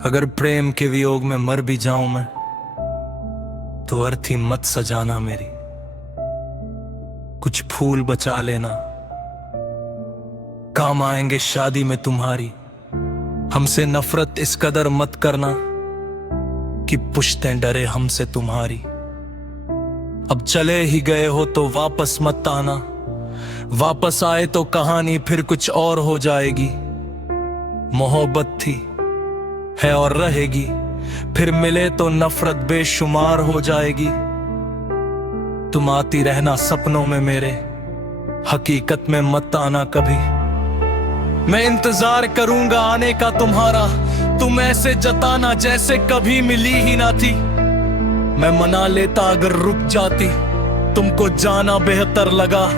अगर प्रेम के वियोग में मर भी जाऊं मैं, तो अर्थी मत सजाना मेरी। कुछ फूल बचा लेना, काम आएंगे शादी में तुम्हारी। हमसे नफरत इस कदर मत करना कि पुश्तें डरे हमसे तुम्हारी। अब चले ही गए हो तो वापस मत आना, वापस आए तो कहानी फिर कुछ और हो जाएगी। मोहब्बत थी, है और रहेगी, फिर मिले तो नफरत बेशुमार हो जाएगी। तुम आती रहना सपनों में मेरे, हकीकत में मत आना कभी। मैं इंतजार करूंगा आने का तुम्हारा, तुम ऐसे जताना जैसे कभी मिली ही ना थी। मैं मना लेता अगर रुक जाती, तुमको जाना बेहतर लगा।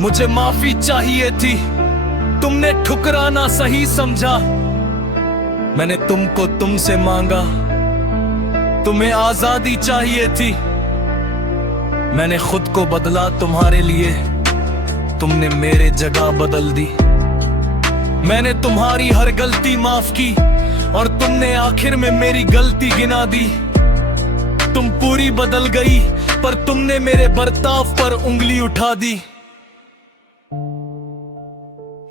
मुझे माफी चाहिए थी, तुमने ठुकराना सही समझा। मैंने तुमको तुमसे मांगा, तुम्हें आजादी चाहिए थी। मैंने खुद को बदला तुम्हारे लिए, तुमने मेरे जगह बदल दी। मैंने तुम्हारी हर गलती माफ की और तुमने आखिर में मेरी गलती गिना दी। तुम पूरी बदल गई पर तुमने मेरे बर्ताव पर उंगली उठा दी।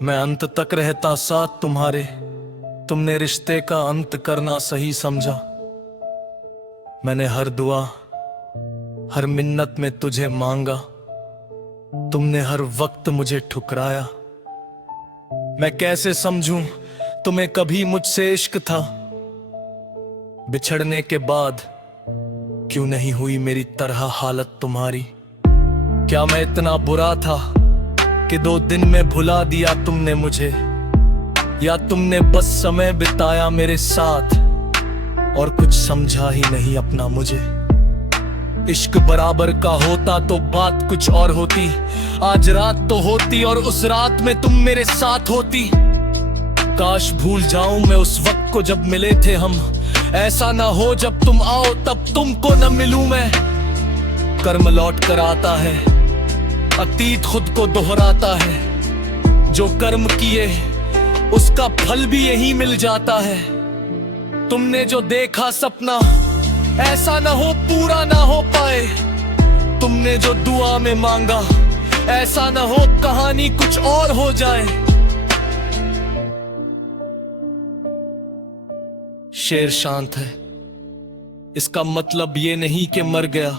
मैं अंत तक रहता साथ तुम्हारे, तुमने रिश्ते का अंत करना सही समझा। मैंने हर दुआ हर मिन्नत में तुझे मांगा, तुमने हर वक्त मुझे ठुकराया। मैं कैसे समझूं तुम्हें कभी मुझसे इश्क था। बिछड़ने के बाद क्यों नहीं हुई मेरी तरह हालत तुम्हारी। क्या मैं इतना बुरा था कि 2 दिन में भुला दिया तुमने मुझे, या तुमने बस समय बिताया मेरे साथ और कुछ समझा ही नहीं अपना मुझे। इश्क बराबर का होता तो बात कुछ और होती। आज रात तो होती और उस रात में तुम मेरे साथ होती। काश भूल जाऊं मैं उस वक्त को जब मिले थे हम। ऐसा ना हो जब तुम आओ तब तुमको न मिलूं मैं। कर्म लौट कर आता है, अतीत खुद को दोहराता है। जो कर्म किए उसका फल भी यही मिल जाता है। तुमने जो देखा सपना ऐसा ना हो पूरा ना हो पाए। तुमने जो दुआ में मांगा ऐसा ना हो कहानी कुछ और हो जाए। शेर शांत है, इसका मतलब ये नहीं कि मर गया,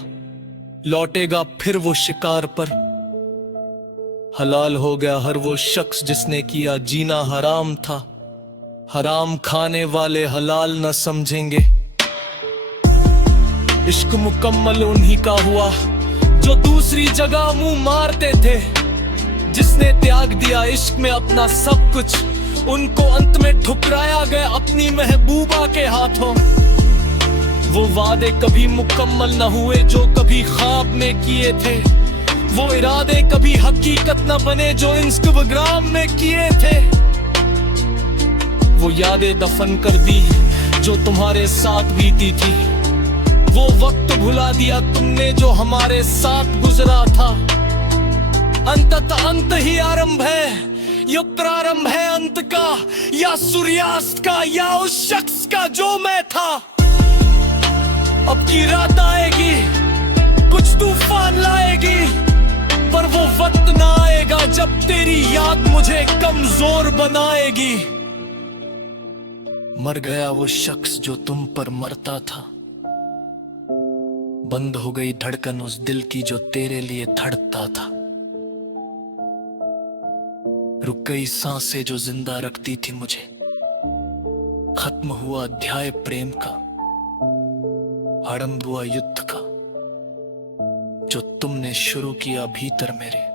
लौटेगा फिर वो शिकार पर। हलाल हो गया हर वो शख्स जिसने किया जीना हराम था। हराम खाने वाले हलाल न समझेंगे। इश्क मुकम्मल उन्हीं का हुआ जो दूसरी जगह मुंह मारते थे। जिसने त्याग दिया इश्क में अपना सब कुछ, उनको अंत में ठुकराया गया अपनी महबूबा के हाथों। वो वादे कभी मुकम्मल न हुए जो कभी ख्वाब में किए थे। वो इरादे कभी हकीकत न बने जो इंस्टाग्राम में किए थे। वो यादें दफन कर दी जो तुम्हारे साथ बीती थी। वो वक्त भुला दिया तुमने जो हमारे साथ गुजरा था। अंततः अंत ही आरंभ है, यो प्रारंभ है अंत का, या सूर्यास्त का, या उस शख्स का जो मैं था। अब की रात आएगी, कुछ तूफान लाएगी, पर वो वक्त ना आएगा जब तेरी याद मुझे कमजोर बनाएगी। मर गया वो शख्स जो तुम पर मरता था। बंद हो गई धड़कन उस दिल की जो तेरे लिए धड़कता था। रुक गई सांसें जो जिंदा रखती थी मुझे। खत्म हुआ अध्याय प्रेम का, आरंभ हुआ युद्ध का जो तुमने शुरू किया भीतर मेरे।